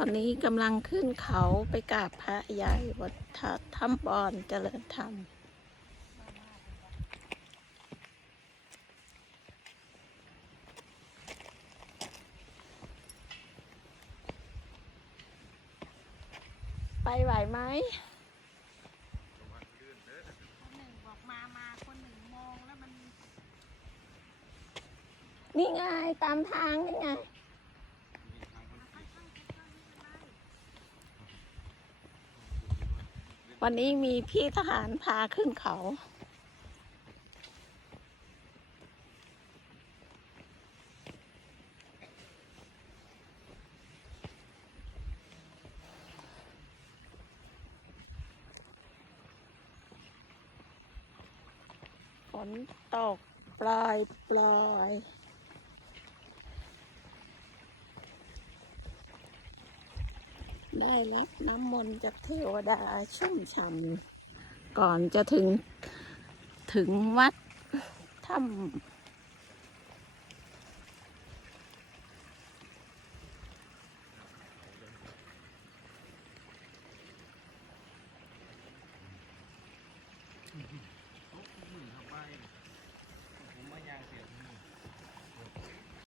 ตอนนี้กำลังขึ้นเขาไปกราบพระใหญ่วัดถ้ำบอนเจริญธรรมไปไหวไหมคนหนึ่งบอกมามาคนหนึ่งมองแล้วมันนี่ไง ตามทางนี่ไง วันนี้มีพี่ทหารพาขึ้นเขา ฝนตกปลายปลาย ได้รับน้ำมนต์จากเทวดาชุ่มฉ่ำก่อนจะถึงถึงวัดถ้ำ